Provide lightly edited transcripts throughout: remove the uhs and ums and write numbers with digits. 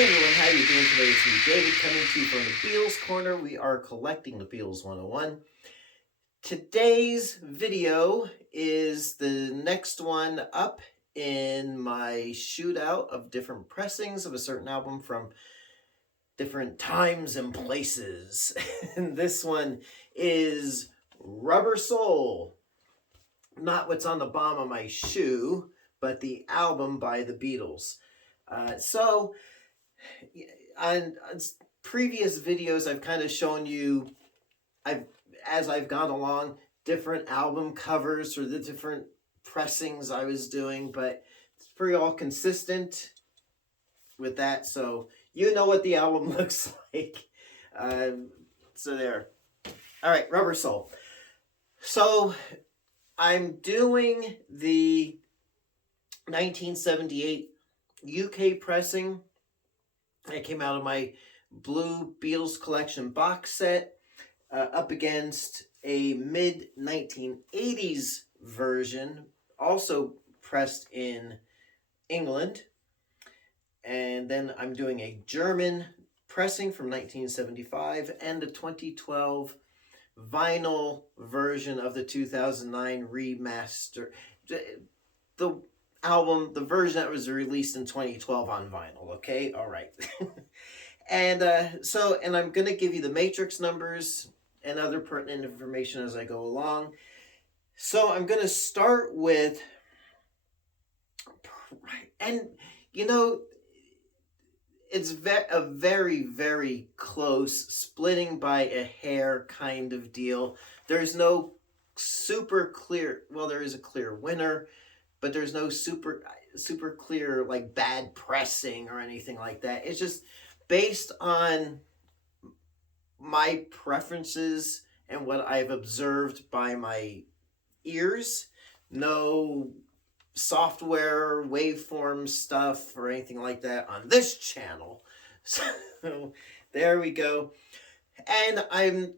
Hey everyone, how you doing today? It's me, David, coming to you from the Beatles Corner. We are collecting the Beatles 101. Today's video is the next one up in my shootout of different pressings of a certain album from different times and places. And this one is Rubber Soul. Not what's on the bottom of my shoe, but the album by the Beatles. On previous videos, I've kind of shown you, as I've gone along, different album covers or the different pressings I was doing, but it's pretty all consistent with that, so you know what the album looks like. So there. All right, Rubber Soul. So I'm doing the 1978 UK pressing. It came out of my blue Beatles collection box set up against a mid-1980s version, also pressed in England. And then I'm doing a German pressing from 1975 and the 2012 vinyl version of the 2009 remaster. The album, the version that was released in 2012 on vinyl, okay? All right. And I'm going to give you the matrix numbers and other pertinent information as I go along. So I'm going to start with, and you know, it's a very, very close, splitting by a hair kind of deal. There's no super clear, well, there is a clear winner, but there's no super clear, like, bad pressing or anything like that. It's just based on my preferences and what I've observed by my ears. No software, waveform stuff, or anything like that on this channel. So there we go. And I'm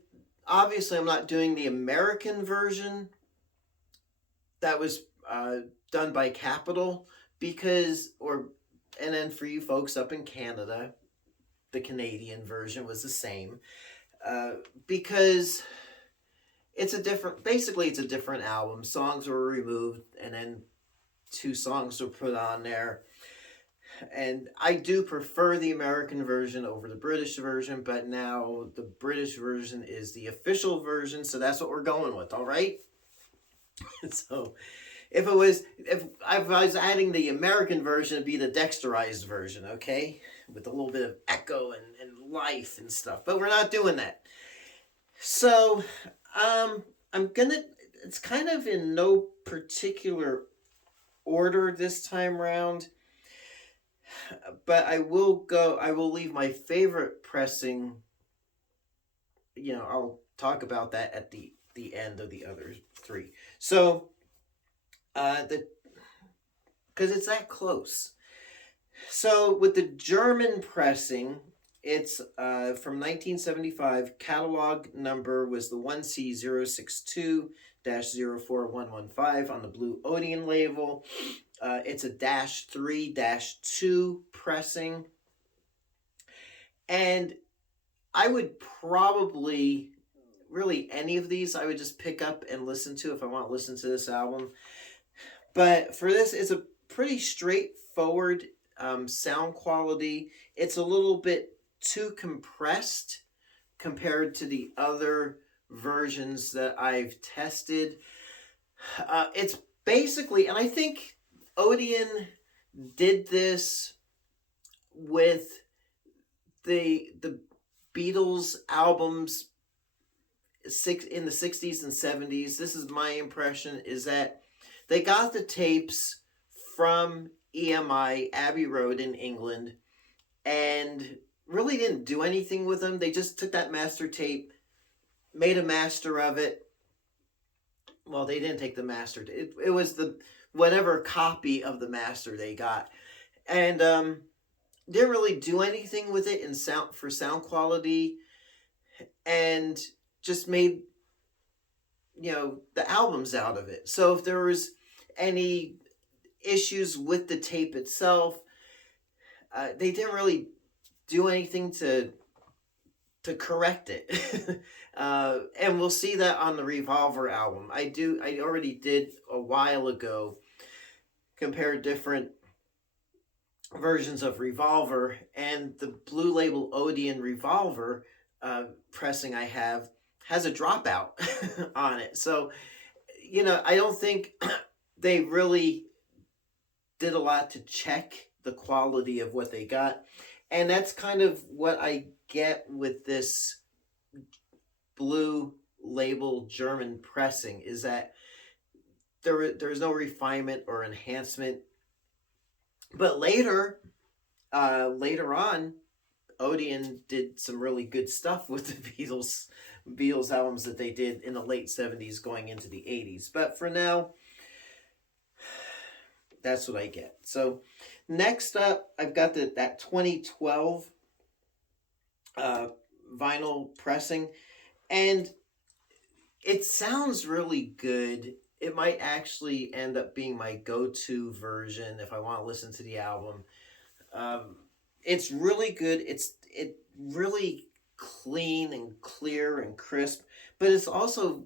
not doing the American version that was done by Capitol, and then for you folks up in Canada, the Canadian version was the same, because it's a different album. Songs were removed and then 2 songs were put on there. And I do prefer the American version over the British version, but now the British version is the official version, so that's what we're going with, all right? So if I was adding the American version, it'd be the Dexterized version, okay? With a little bit of echo and life and stuff. But we're not doing that. So, it's kind of in no particular order this time round. But I will leave my favorite pressing, I'll talk about that at the end of the other 3. So, because it's that close. So with the German pressing, it's from 1975. Catalog number was the 1C062-04115 on the blue Odeon label. It's a -3-2 pressing. And I would probably, really any of these, I would just pick up and listen to if I want to listen to this album. But for this, it's a pretty straightforward sound quality. It's a little bit too compressed compared to the other versions that I've tested. It's basically, and I think Odeon did this with the Beatles albums in the 60s and 70s. This is my impression, is that they got the tapes from EMI, Abbey Road in England, and really didn't do anything with them. They just took that master tape, made a master of it. Well, they didn't take the master. It was the whatever copy of the master they got. And didn't really do anything with it in sound quality, and just made the albums out of it. So if there was any issues with the tape itself, they didn't really do anything to correct it. And we'll see that on the Revolver album. I already did a while ago compare different versions of Revolver, and the Blue Label Odeon Revolver pressing I have has a dropout on it. So, I don't think they really did a lot to check the quality of what they got. And that's kind of what I get with this Blue Label German pressing, is that there's no refinement or enhancement. But later on, Odeon did some really good stuff with the Beatles albums that they did in the late 70s going into the 80s. But for now, that's what I get. So next up, I've got that 2012 vinyl pressing, and it sounds really good. It might actually end up being my go-to version if I want to listen to the album. It's really good. It really clean and clear and crisp, but it's also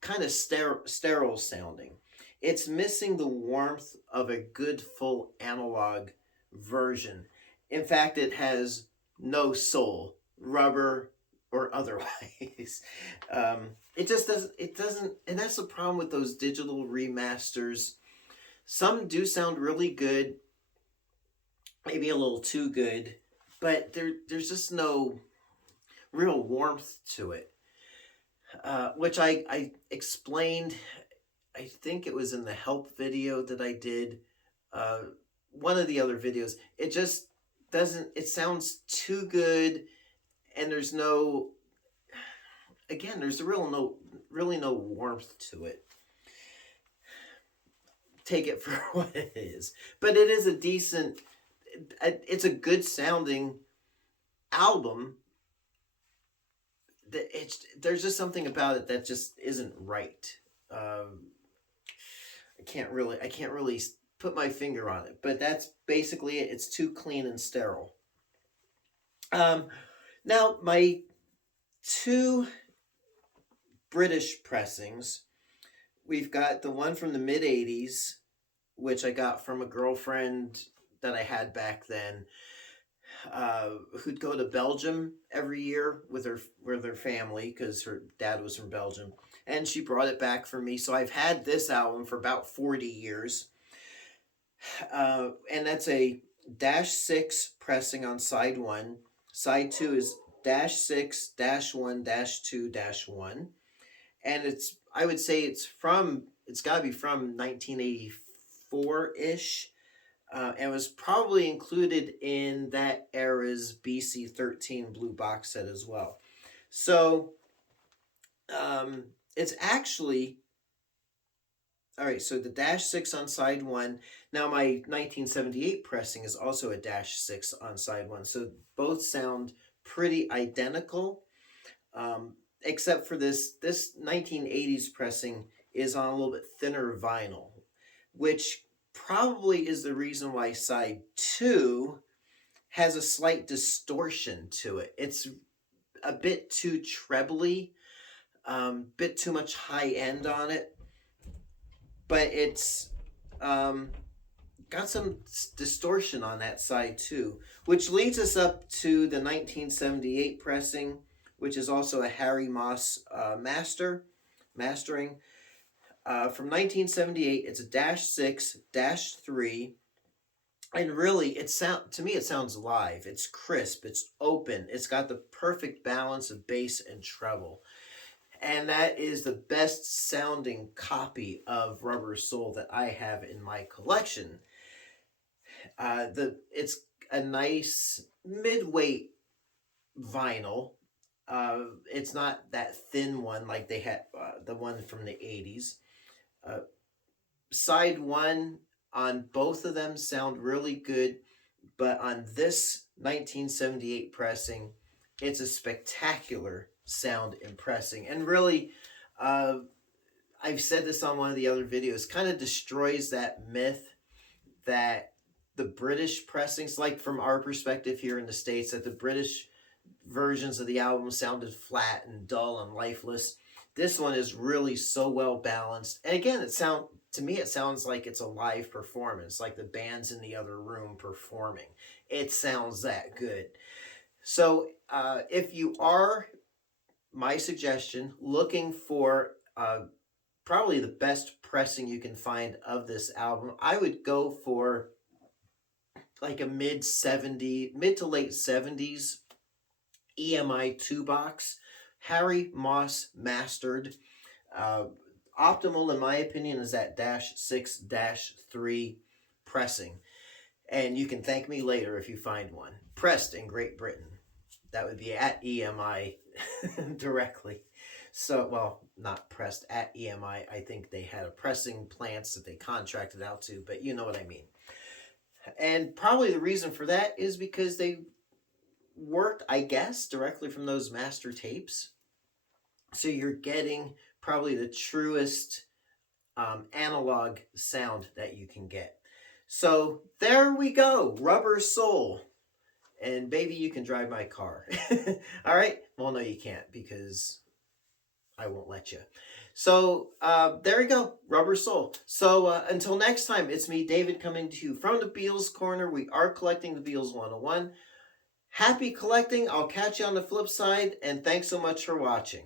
kind of sterile sounding. It's missing the warmth of a good full analog version. In fact, it has no soul, rubber or otherwise. It just doesn't. It doesn't, and that's the problem with those digital remasters. Some do sound really good, maybe a little too good, but there's just no real warmth to it, which I explained. I think it was in the help video that I did. One of the other videos. It just doesn't. It sounds too good, and there's no. Again, there's really no warmth to it. Take it for what it is, but it is a decent. It's a good sounding album. There's just something about it that just isn't right. I can't really put my finger on it, but that's basically it. It's too clean and sterile. Now my two British pressings. We've got the one from the mid-80s, which I got from a girlfriend that I had back then, who'd go to Belgium every year with her family because her dad was from Belgium, and she brought it back for me. So I've had this album for about 40 years, and that's a -6 pressing on side 1. Side 2 is -6, -1, -2, -1. And I would say it's got to be from 1984-ish. And was probably included in that era's BC-13 blue box set as well. So, it's actually, all right, so the -6 on side 1. Now my 1978 pressing is also a -6 on side 1. So both sound pretty identical. Except for this 1980s pressing is on a little bit thinner vinyl, which probably is the reason why side 2 has a slight distortion to it. It's a bit too trebly, bit too much high end on it, but it's got some distortion on that side too, which leads us up to the 1978 pressing, which is also a Harry Moss mastering. From 1978, it's a -6, -3, and really, to me it sounds live. It's crisp, it's open, it's got the perfect balance of bass and treble, and that is the best sounding copy of Rubber Soul that I have in my collection. It's a nice mid-weight vinyl. It's not that thin one like they had the one from the 80s. Side 1 on both of them sound really good, but on this 1978 pressing, it's a spectacular sound in pressing. And really, I've said this on one of the other videos, kind of destroys that myth that the British pressings, like from our perspective here in the States, that the British versions of the album sounded flat and dull and lifeless. This one is really so well balanced. And again, to me it sounds like it's a live performance, like the band's in the other room performing. It sounds that good. So if you are, my suggestion, looking for probably the best pressing you can find of this album, I would go for like a mid to late 70s EMI 2 box, Harry Moss mastered. Optimal, in my opinion, is that -6-3 pressing. And you can thank me later if you find one. Pressed in Great Britain. That would be at EMI directly. So, well, not pressed at EMI. I think they had a pressing plants that they contracted out to, but you know what I mean. And probably the reason for that is because they worked, I guess, directly from those master tapes. So you're getting probably the truest analog sound that you can get. So there we go, Rubber Soul. And baby, you can drive my car. All right? Well, no, you can't, because I won't let you. So there we go, Rubber Soul. So until next time, it's me, David, coming to you from the Beatles Corner. We are collecting the Beatles 101. Happy collecting. I'll catch you on the flip side, and thanks so much for watching.